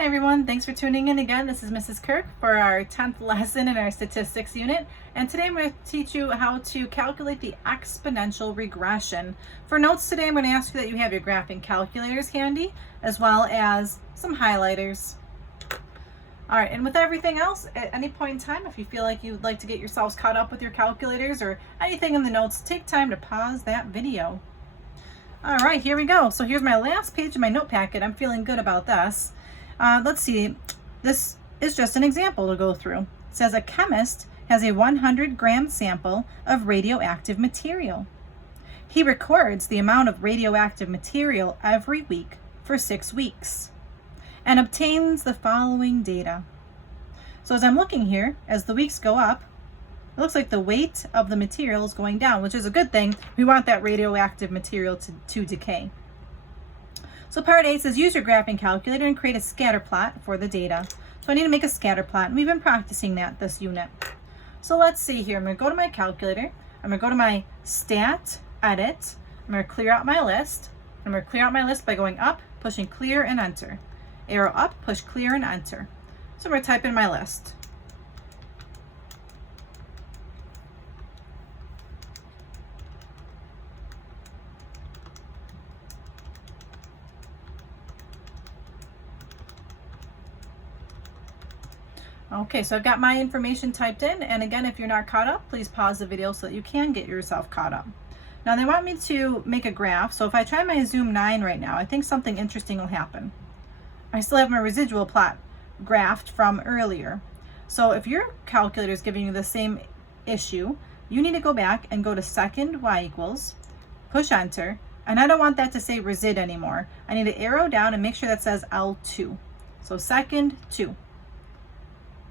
Hi everyone, thanks for tuning in again. This is Mrs. Kirk for our 10th lesson in our statistics unit. And today I'm going to teach you how to calculate the exponential regression. For notes today, I'm going to ask you that you have your graphing calculators handy, as well as some highlighters. All right, and with everything else, at any point in time, if you feel like you'd like to get yourselves caught up with your calculators or anything in the notes, take time to pause that video. All right, here we go. So here's my last page of my note packet. I'm feeling good about this. Let's see, this is just an example to go through. It says a chemist has a 100-gram sample of radioactive material. He records the amount of radioactive material every week for 6 weeks and obtains the following data. So as I'm looking here, as the weeks go up, it looks like the weight of the material is going down, which is a good thing. We want that radioactive material to decay. So part A says use your graphing calculator and create a scatter plot for the data. So I need to make a scatter plot, and we've been practicing that this unit. So let's see here. I'm going to go to my calculator. I'm going to go to my stat, edit. I'm going to clear out my list. I'm going to clear out my list by going up, pushing clear and enter. Arrow up, push clear and enter. So I'm going to type in my list. Okay, so I've got my information typed in, and again, if you're not caught up, please pause the video so that you can get yourself caught up. Now they want me to make a graph, so if I try my Zoom 9 right now, I think something interesting will happen. I still have my residual plot graphed from earlier. So if your calculator is giving you the same issue, you need to go back and go to second y equals, push enter, and I don't want that to say resid anymore. I need to arrow down and make sure that says L2. So second 2.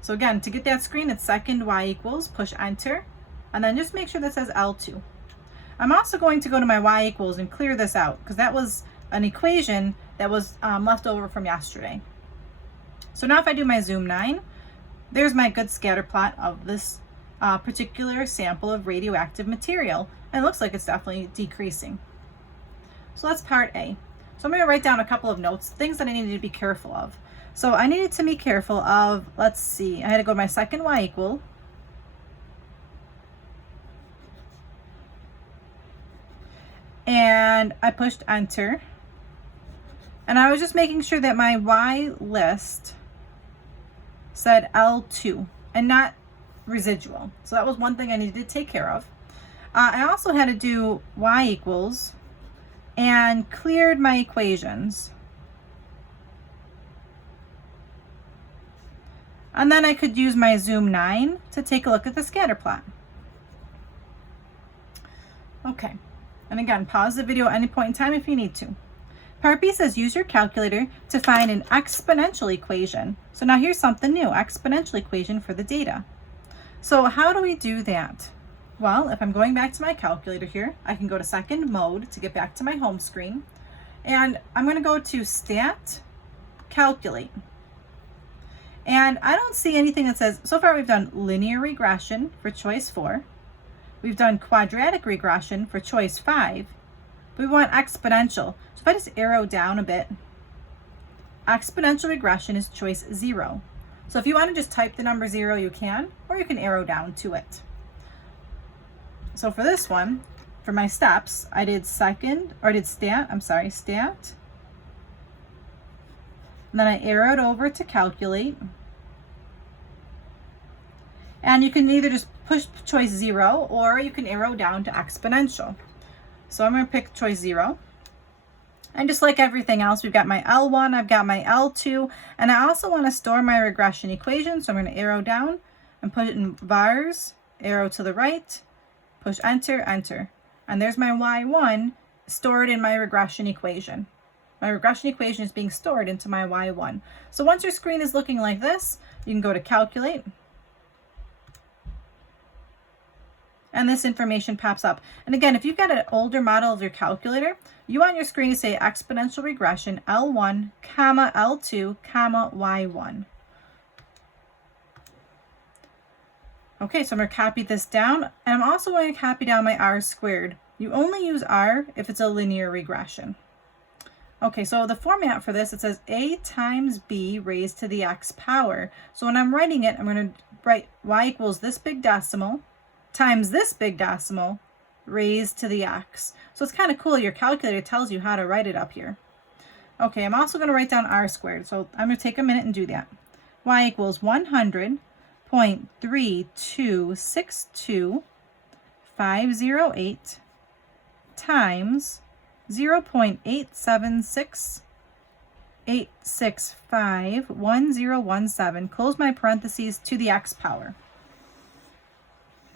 So again, to get that screen, it's second y equals, push enter, and then just make sure that says L2. I'm also going to go to my y equals and clear this out because that was an equation that was left over from yesterday. So now if I do my Zoom 9, there's my good scatter plot of this particular sample of radioactive material. And it looks like it's definitely decreasing. So that's part A. So I'm going to write down a couple of notes, things that I needed to be careful of. So I needed to be careful of, let's see, I had to go to my second y equal. And I pushed enter. And I was just making sure that my y list said L2 and not residual. So that was one thing I needed to take care of. I also had to do y equals and cleared my equations. And then I could use my Zoom 9 to take a look at the scatter plot. Okay, and again, pause the video at any point in time if you need to. Part B says use your calculator to find an exponential equation. So now here's something new, exponential equation for the data. So how do we do that? Well, if I'm going back to my calculator here, I can go to second mode to get back to my home screen. And I'm going to go to stat, calculate. And I don't see anything that says, so far we've done linear regression for choice 4. We've done quadratic regression for choice 5. But we want exponential. So if I just arrow down a bit, exponential regression is choice 0. So if you want to just type the number 0, you can, or you can arrow down to it. So for this one, for my steps, I did stat. And then I arrowed over to calculate. And you can either just push choice 0 or you can arrow down to exponential. So I'm going to pick choice 0. And just like everything else, we've got my L1, I've got my L2, and I also want to store my regression equation. So I'm going to arrow down and put it in vars, arrow to the right, push enter, enter. And there's my Y1 stored in my regression equation. My regression equation is being stored into my Y1. So once your screen is looking like this, you can go to calculate. And this information pops up. And again, if you've got an older model of your calculator, you want your screen to say exponential regression L1, comma L2, comma Y1. Okay, so I'm going to copy this down, and I'm also going to copy down my R squared. You only use R if it's a linear regression. Okay, so the format for this, it says a times b raised to the x power. So when I'm writing it, I'm going to write y equals this big decimal times this big decimal raised to the x. So it's kind of cool. Your calculator tells you how to write it up here. Okay, I'm also going to write down r squared. So I'm going to take a minute and do that. Y equals 100.3262,508 times 0.876,865,1017, close my parentheses, to the x power.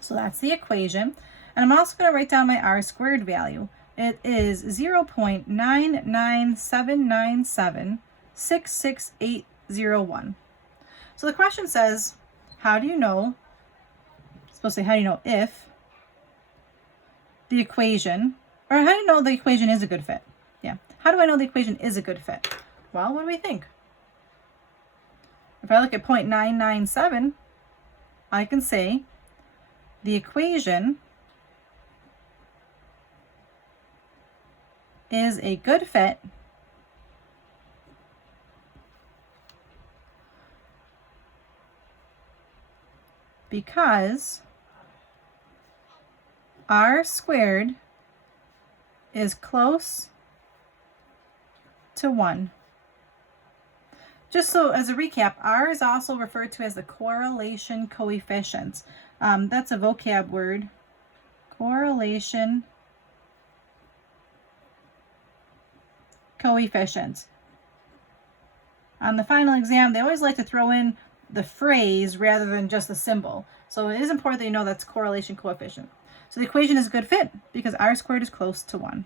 So that's the equation. And I'm also going to write down my r squared value. It is 0.99797,66801. So the question says, how do you know, it's supposed to say, how do you know if the equation, or how do you know the equation is a good fit? Yeah. How do I know the equation is a good fit? Well, what do we think? If I look at 0.997, I can say the equation is a good fit because r squared is close to 1. Just so as a recap, r is also referred to as the correlation coefficient. That's a vocab word. Correlation coefficient. On the final exam, they always like to throw in the phrase rather than just the symbol. So it is important that you know that's correlation coefficient. So the equation is a good fit because r squared is close to 1.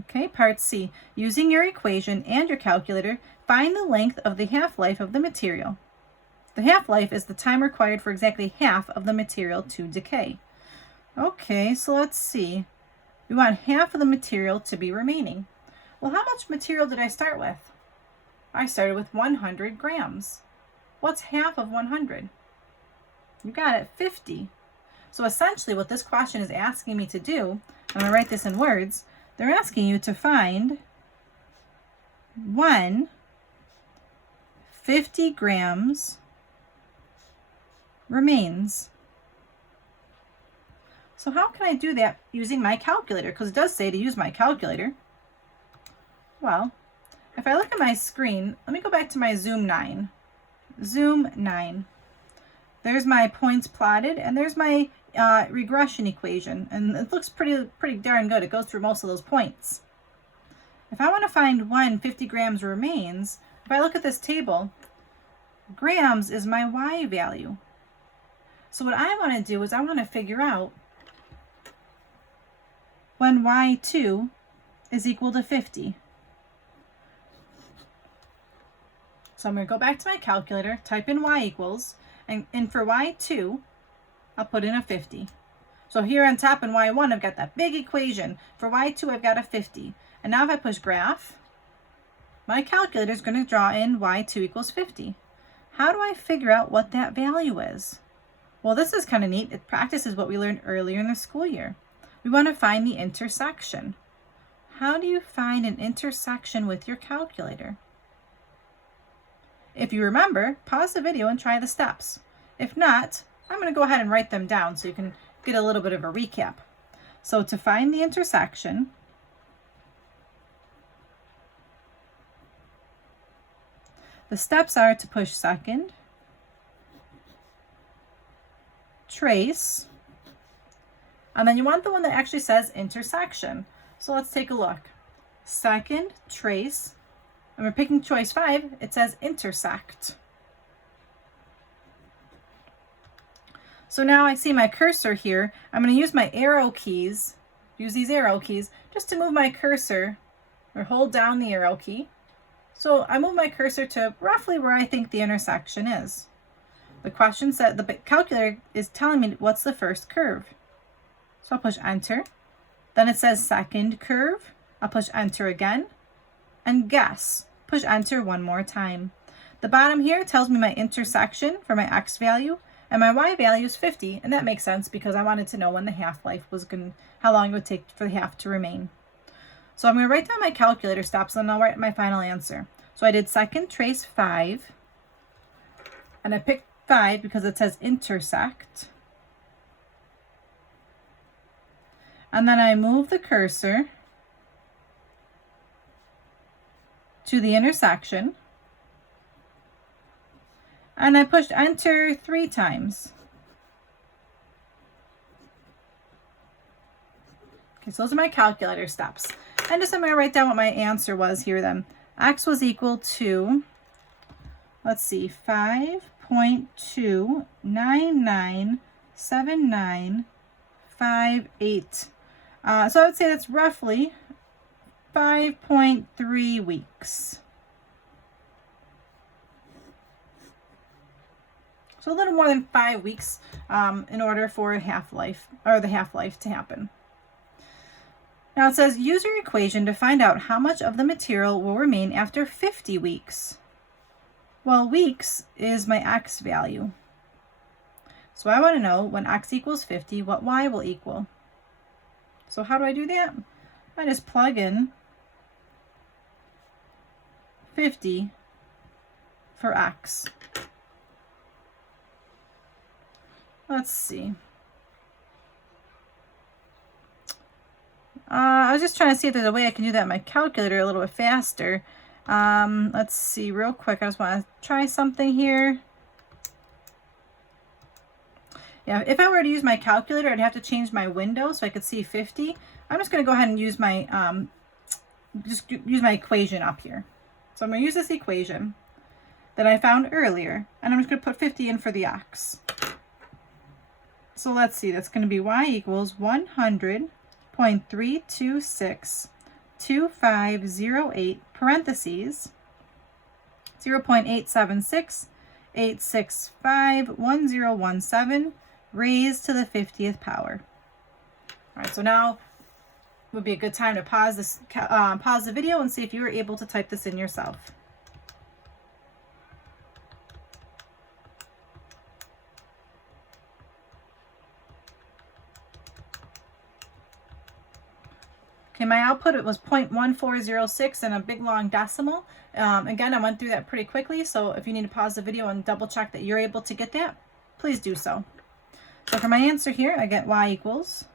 Okay, part C. Using your equation and your calculator, find the length of the half-life of the material. The half-life is the time required for exactly half of the material to decay. Okay, so let's see. We want half of the material to be remaining. Well, how much material did I start with? I started with 100 grams. What's half of 100? You got it, 50. So essentially what this question is asking me to do, I'm going to write this in words, they're asking you to find when 50 grams remains. So how can I do that using my calculator? Because it does say to use my calculator. Well, if I look at my screen, let me go back to my Zoom 9. Zoom 9. There's my points plotted, and there's my regression equation, and it looks pretty darn good. It goes through most of those points. If I want to find when 50 grams remains, if I look at this table, grams is my y value. So what I want to do is I want to figure out when y2 is equal to 50. So I'm going to go back to my calculator, type in y equals, and for y2, I'll put in a 50. So here on top in y1, I've got that big equation. For y2, I've got a 50. And now if I push graph, my calculator is going to draw in y2 equals 50. How do I figure out what that value is? Well, this is kind of neat. It practices what we learned earlier in the school year. We want to find the intersection. How do you find an intersection with your calculator? If you remember, pause the video and try the steps. If not, I'm going to go ahead and write them down so you can get a little bit of a recap. So to find the intersection, the steps are to push second, trace, and then you want the one that actually says intersection. So let's take a look. Second, trace, and we're picking choice 5, it says intersect. So now I see my cursor here. I'm going to use my arrow keys, use these arrow keys, just to move my cursor, or hold down the arrow key. So I move my cursor to roughly where I think the intersection is. The question said, the calculator is telling me what's the first curve. So I'll push enter. Then it says second curve. I'll push enter again. And guess. Push enter one more time. The bottom here tells me my intersection for my x value. And my y value is 50, and that makes sense because I wanted to know when the half-life was how long it would take for the half to remain. So I'm going to write down my calculator steps and I'll write my final answer. So I did second trace 5, and I picked 5 because it says intersect. And then I move the cursor to the intersection, and I pushed enter 3 times. Okay, so those are my calculator steps. And just I'm going to write down what my answer was here then. X was equal to, let's see, 5.2997958. So I would say that's roughly 5.3 weeks. So a little more than 5 weeks in order for a half-life, or the half-life to happen. Now it says use your equation to find out how much of the material will remain after 50 weeks. Well, weeks is my X value. So I want to know when X equals 50, what Y will equal. So how do I do that? I just plug in 50 for X. Let's see. I was just trying to see if there's a way I can do that in my calculator a little bit faster. Let's see real quick. I just want to try something here. Yeah, if I were to use my calculator, I'd have to change my window so I could see 50. I'm just going to go ahead and use my equation up here. So I'm going to use this equation that I found earlier, and I'm just going to put 50 in for the X. So let's see, that's going to be Y equals 100.3262508 parentheses 0.8768651017 raised to the 50th power. All right, so now would be a good time to pause the video and see if you were able to type this in yourself. Okay, my output, it was 0.1406 and a big long decimal. Again, I went through that pretty quickly, so if you need to pause the video and double check that you're able to get that, please do so. So for my answer here, I get Y equals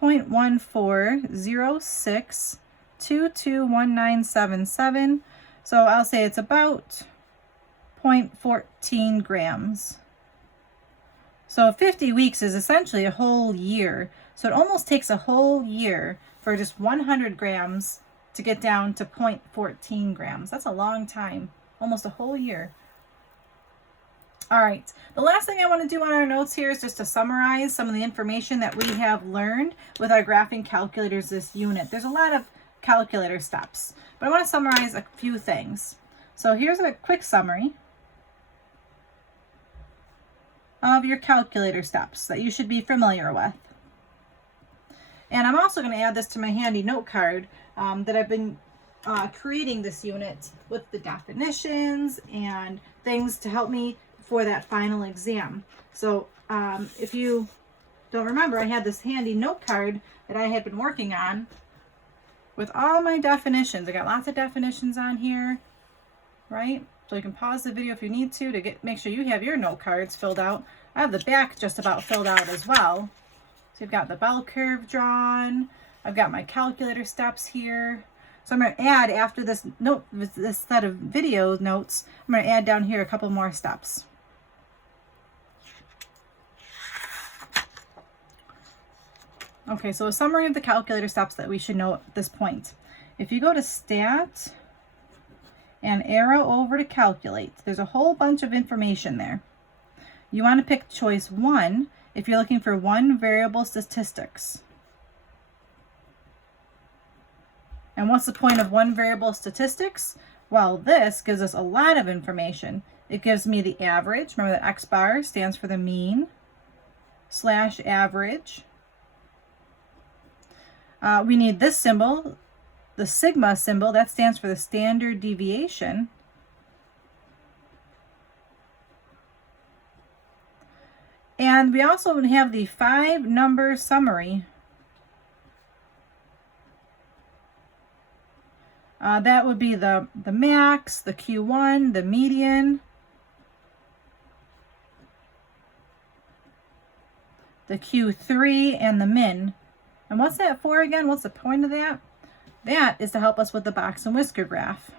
0.1406221977. So I'll say it's about 0.14 grams. So 50 weeks is essentially a whole year. So it almost takes a whole year for just 100 grams to get down to 0.14 grams. That's a long time, almost a whole year. All right, the last thing I want to do on our notes here is just to summarize some of the information that we have learned with our graphing calculators this unit. There's a lot of calculator steps, but I want to summarize a few things. So here's a quick summary of your calculator steps that you should be familiar with. And I'm also going to add this to my handy note card that I've been creating this unit with the definitions and things to help me for that final exam. So if you don't remember, I had this handy note card that I had been working on with all my definitions. I got lots of definitions on here, right? So you can pause the video if you need to make sure you have your note cards filled out. I have the back just about filled out as well. So you've got the bell curve drawn. I've got my calculator steps here. So I'm going to add, after this set of video notes, I'm going to add down here a couple more steps. Okay, so a summary of the calculator steps that we should know at this point. If you go to Stat and arrow over to Calculate, there's a whole bunch of information there. You want to pick choice 1 if you're looking for one variable statistics. And what's the point of one variable statistics? Well, this gives us a lot of information. It gives me the average. Remember that X bar stands for the mean / average. We need this symbol, the sigma symbol, that stands for the standard deviation. And we also have the 5-number summary That would be the max, the Q1, the median, the Q3, and the min. And what's that for again? What's the point of that? That is to help us with the box and whisker graph.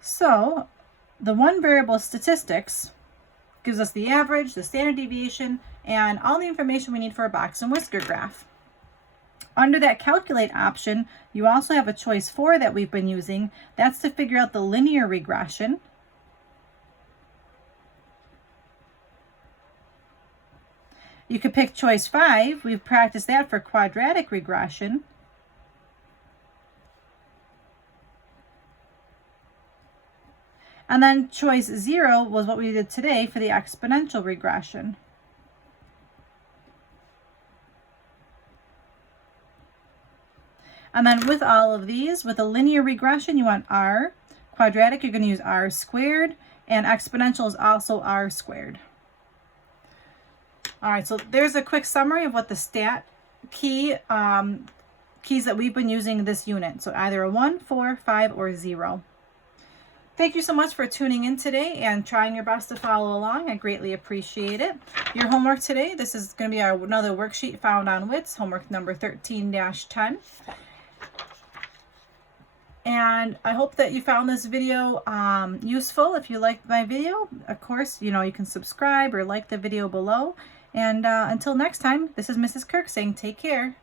So the one variable statistics gives us the average, the standard deviation, and all the information we need for a box and whisker graph. Under that calculate option, you also have a choice 4 that we've been using. That's to figure out the linear regression. You could pick choice 5. We've practiced that for quadratic regression. And then choice 0 was what we did today for the exponential regression. And then with all of these, with a linear regression, you want r. Quadratic, you're going to use r squared. And exponential is also r squared. All right, so there's a quick summary of what the stat keys that we've been using in this unit. So either a 1, 4, 5, or 0. Thank you so much for tuning in today and trying your best to follow along. I greatly appreciate it. Your homework today, this is going to be another worksheet found on WITS, homework number 13-10. And I hope that you found this video useful. If you liked my video, of course, you can subscribe or like the video below. And until next time, this is Mrs. Kirk saying take care.